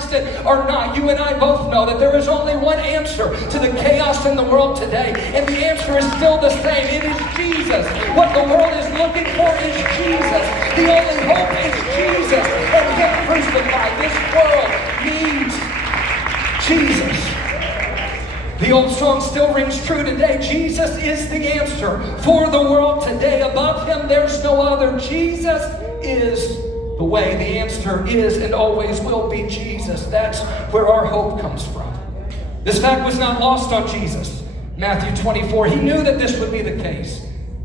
realized it or not, you and I both know that there is only one answer to the chaos in the world today. And the answer is still the same. It is Jesus. What the world is looking for is Jesus. The only hope is Jesus and Him crucified. This world needs Jesus. The old song still rings true today. Jesus is the answer for the world today. Above Him, there's no other. Jesus is the way. The answer is and always will be Jesus. That's where our hope comes from. This fact was not lost on Jesus. Matthew 24, He knew that this would be the case.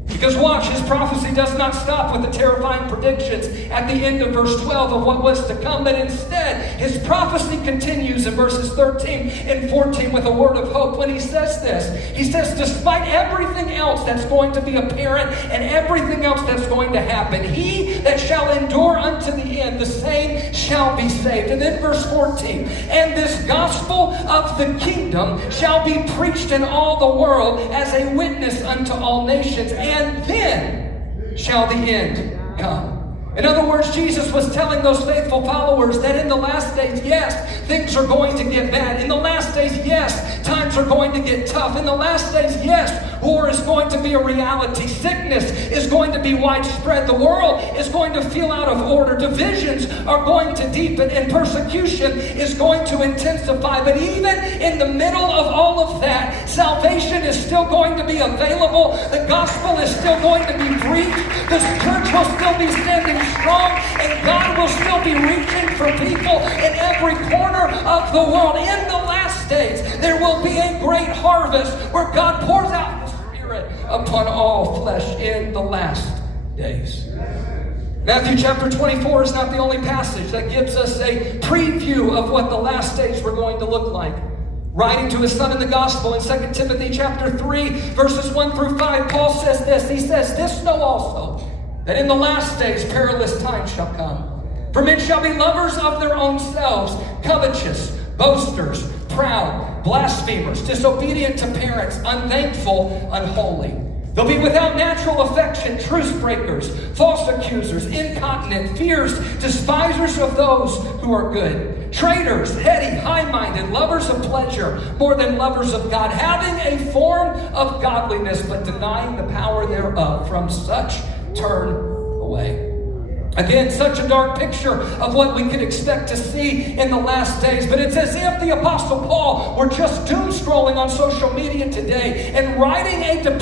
Because watch, His prophecy does not stop with the terrifying predictions at the end of verse 12 of what was to come, but instead His prophecy continues in verses 13 and 14 with a word of hope when He says this. He says, despite everything else that's going to be apparent and everything else that's going to happen, he that shall endure unto the end, the same shall be saved. And then verse 14, and this gospel of the kingdom shall be preached in all the world as a witness unto all nations, and then shall the end come. In other words, Jesus was telling those faithful followers that in the last days, yes, things are going to get bad. In the last days, yes, times are going to get tough. In the last days, yes, war is going to be a reality. Sickness is going to be widespread. The world is going to feel out of order. Divisions are going to deepen, and persecution is going to intensify. But even in the middle of all of that, salvation is still going to be available. The gospel is still going to be preached. The church will still be standing strong, and God will still be reaching for people in every corner of the world. In the last days, there will be a great harvest where God pours out His Spirit upon all flesh in the last days. Matthew chapter 24 is not the only passage that gives us a preview of what the last days were going to look like. Writing to his son in the gospel in 2 Timothy chapter 3, verses 1 through 5, Paul says this. He says, this know also, that in the last days perilous times shall come. For men shall be lovers of their own selves, covetous, boasters, proud, blasphemers, disobedient to parents, unthankful, unholy. They'll be without natural affection, truce breakers, false accusers, incontinent, fierce, despisers of those who are good, traitors, heady, high-minded, lovers of pleasure more than lovers of God, having a form of godliness but denying the power thereof. From such turn away. Again, such a dark picture of what we could expect to see in the last days. But it's as if the Apostle Paul were just doom scrolling on social media today and writing a